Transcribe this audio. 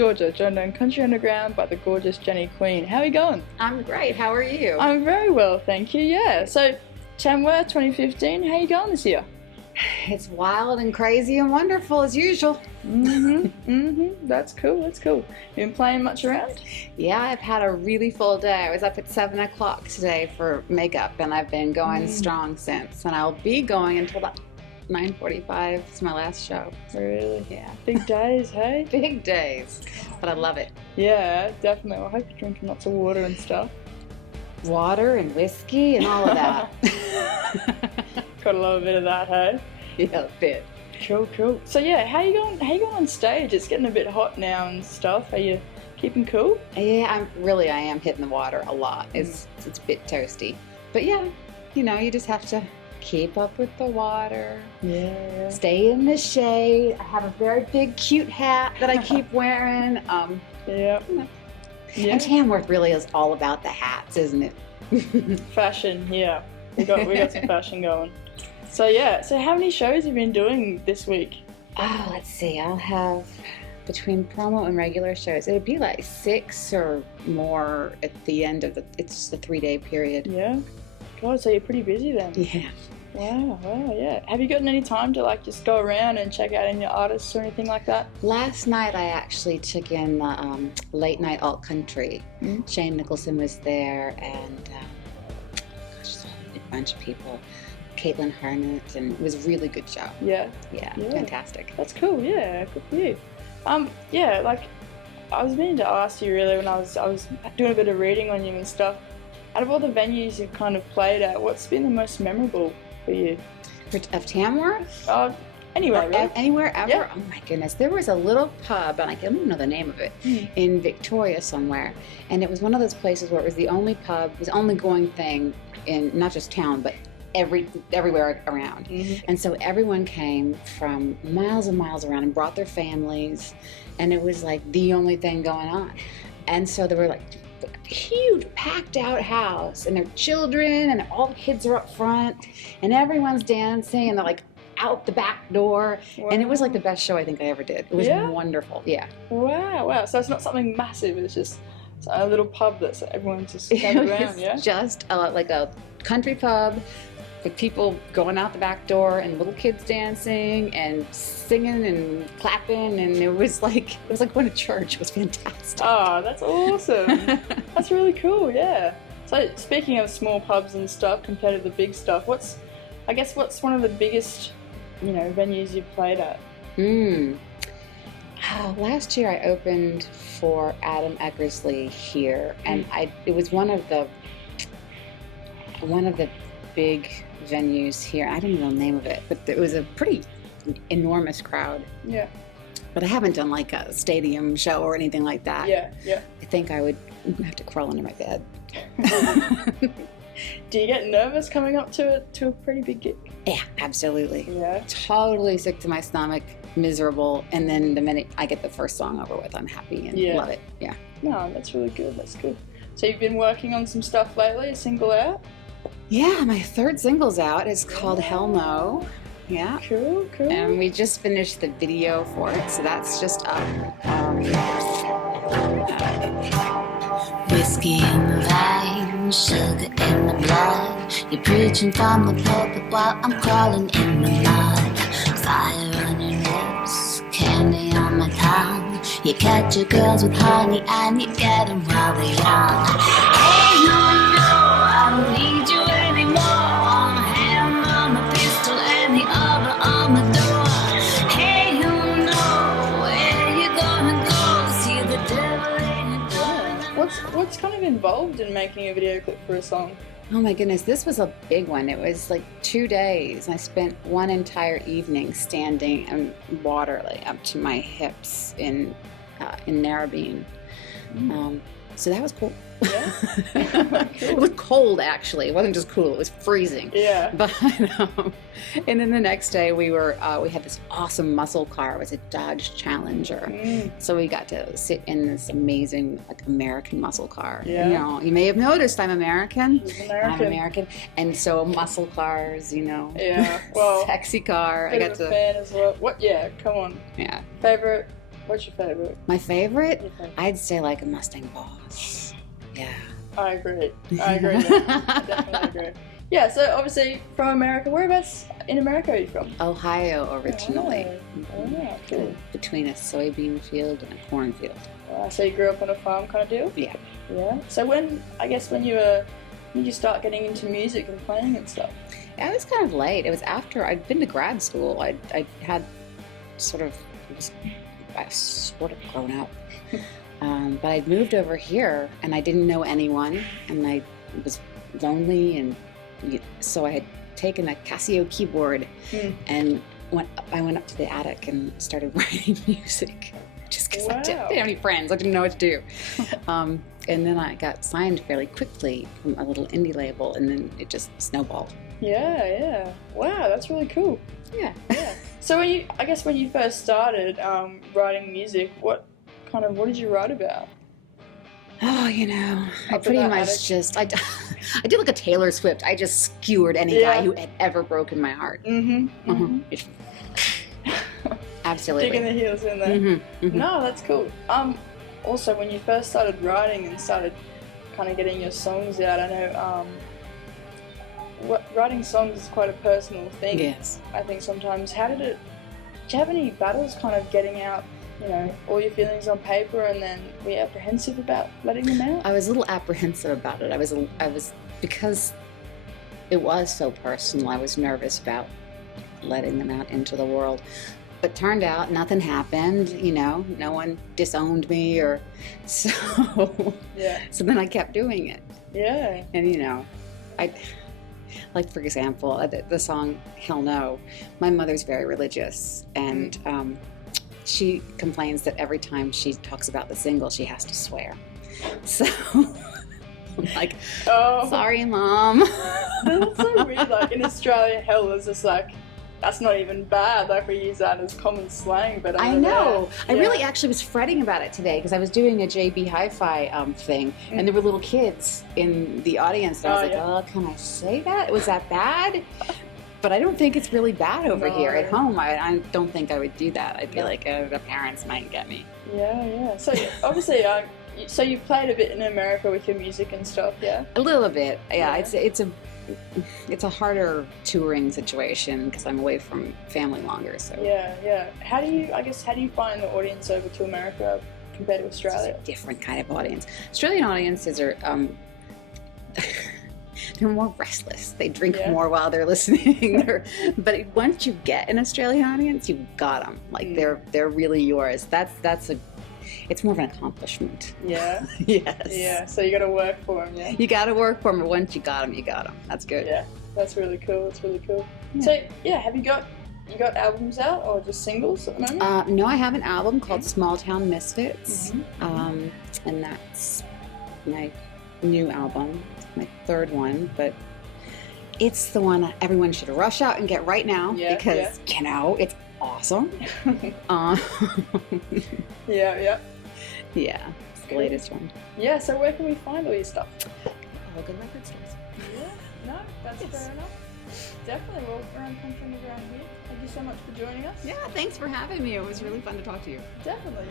Georgia, joined on Country Underground by the gorgeous Jenny Queen. How are you going? I'm great. How are you? I'm very well, thank you. Yeah. So, Tamworth 2015, how you going this year? It's wild and crazy and wonderful as usual. That's cool. That's cool. You been playing much around? Yeah, I've had a really full day. I was up at 7 o'clock today for makeup, and I've been going strong since. And I'll be going until about 9:45. It's my last show. Really? Yeah. Big days, hey? Big days. But I love it. Yeah, definitely. Well, I hope you're drinking lots of water and stuff. Water and whiskey and all of that. Gotta love a bit of that, hey? Yeah, a bit. Cool. So yeah, how you going on stage? It's getting a bit hot now and stuff. Are you keeping cool? Yeah, I am hitting the water a lot. It's a bit toasty. But yeah, you just have to keep up with the water. Yeah. Stay in the shade. I have a very big, cute hat that I keep wearing. Yeah. And Tamworth really is all about the hats, isn't it? Fashion, yeah. We got some fashion going. So yeah, how many shows have you been doing this week? Oh, let's see. I'll have between promo and regular shows. It would be like 6 or more at the end of it's just a 3-day period. Yeah. God, so you're pretty busy then. Yeah. Wow, yeah. Have you gotten any time to just go around and check out any artists or anything like that? Last night I actually took in late night alt country. Shane Nicholson was there, and a bunch of people. Caitlin Harnett, and it was a really good show. Yeah, fantastic. That's cool. Yeah, good for you. I was meaning to ask you really when I was doing a bit of reading on you and stuff. Out of all the venues you've kind of played at, what's been the most memorable for you? Of Tamworth? Anywhere, really. Anywhere ever? Yeah. Oh my goodness. There was a little pub, and I don't even know the name of it, in Victoria somewhere. And it was one of those places where it was the only pub, it was the only going thing in not just town, but everywhere around. And so everyone came from miles and miles around and brought their families, and it was like the only thing going on. And so there were like a huge packed out house, and their children and all the kids are up front, and everyone's dancing, and they're like out the back door. Wow. And it was like the best show I think I ever did. It was wonderful. Yeah. Wow. So it's not something massive, it's just a little pub that's everyone's just gathered around. Yeah, just like a country pub with people going out the back door and little kids dancing and singing and clapping, and it was like going to church. It was fantastic. Oh, that's awesome. That's really cool. Yeah. So speaking of small pubs and stuff compared to the big stuff, what's one of the biggest venues you've played at? Last year I opened for Adam Eckersley here, and it was one of the big venues here. I don't even know the name of it, but it was a pretty enormous crowd. Yeah. But I haven't done like a stadium show or anything like that. Yeah. I think I would have to crawl under my bed. Do you get nervous coming up to a pretty big gig? Yeah, absolutely. Yeah. Totally sick to my stomach, miserable, and then the minute I get the first song over with, I'm happy and love it. Yeah. No, that's really good. That's good. So you've been working on some stuff lately, a single out? Yeah, my third single's out. It's called Hell No. Yeah. Cool. And we just finished the video for it, so that's just up. Whiskey in the veins, sugar in the blood. You're preaching from the pulpit while I'm crawling in the mud. Fire on your lips, candy on my tongue. You catch your girls with honey and you get them while they're young. Hey, no, I don't need you anymore. One hand on the pistol and the other on the door. Hey, you know where you gonna go? See the devil in your door. What's kind of involved in making a video clip for a song? Oh my goodness, this was a big one. It was like 2 days. I spent one entire evening standing in water like up to my hips in Narrabeen. So that was cool. Yeah. Cool. It was cold, actually. It wasn't just cool, it was freezing. Yeah. But and then the next day we had this awesome muscle car. It was a Dodge Challenger. So we got to sit in this amazing American muscle car. Yeah. You may have noticed I'm American. I'm American. And so muscle cars, Yeah. Well, sexy car. I got a fan as well. What? Yeah, come on. Yeah. Favorite What's your favourite? My favorite? Your favourite? I'd say like a Mustang Boss. Yeah. I agree. I definitely agree. Yeah, so obviously from America. Whereabouts in America are you from? Ohio originally. Oh, cool. Between a soybean field and a cornfield. So you grew up on a farm kind of deal? Yeah. Yeah. So when you start getting into music and playing and stuff? Yeah, it was kind of late. It was after I'd been to grad school. I had sort of grown up. But I'd moved over here and I didn't know anyone and I was lonely, and so I had taken a Casio keyboard and I went up to the attic and started writing music just because I didn't have any friends. I didn't know what to do. And then I got signed fairly quickly from a little indie label, and then it just snowballed. Yeah. Wow, that's really cool. Yeah. So when you first started writing music, what did you write about? Oh, I pretty much just I did like a Taylor Swift. I just skewered any guy who had ever broken my heart. Absolutely. Digging the heels in there. No, that's cool. Also, when you first started writing and started kind of getting your songs out, I know writing songs is quite a personal thing. Yes. I think sometimes. Did you have any battles kind of getting out, all your feelings on paper, and then were you apprehensive about letting them out? I was a little apprehensive about it. I was because it was so personal. I was nervous about letting them out into the world. But turned out nothing happened, no one disowned me or so. Yeah. So then I kept doing it. Yeah. And like for example, the song Hell No, my mother's very religious, and she complains that every time she talks about the single, she has to swear. So I'm like, sorry, Mom. That's so weird. Like in Australia, hell is just like, that's not even bad. Like we use that as common slang, but I know. I really actually was fretting about it today because I was doing a JB Hi-Fi thing, and there were little kids in the audience. And I was like, oh, can I say that? Was that bad? But I don't think it's really bad over here. At home, I don't think I would do that. I'd be like, oh, the parents might get me. Yeah. So obviously, so you played a bit in America with your music and stuff, yeah? A little bit, yeah. It's a harder touring situation because I'm away from family longer. So yeah. How do you find the audience over to America compared to Australia? It's a different kind of audience. Australian audiences are they're more restless. They drink more while they're listening. But once you get an Australian audience, you've got them. Like they're really yours. It's more of an accomplishment. Yeah. Yes. Yeah. So you got to work for them. Yeah. You got to work for them. But once you got them, you got them. That's good. Yeah. That's really cool. Yeah. So have you got albums out or just singles at the moment? No, I have an album called Small Town Misfits, and that's my new album. It's my third one, but it's the one everyone should rush out and get right now because it's awesome. Yeah. It's the latest one. Yeah, so where can we find all your stuff? All good record stores. Yeah, no, that's fair enough. Definitely, well, we're on country around here. Thank you so much for joining us. Yeah, thanks for having me. It was really fun to talk to you. Definitely.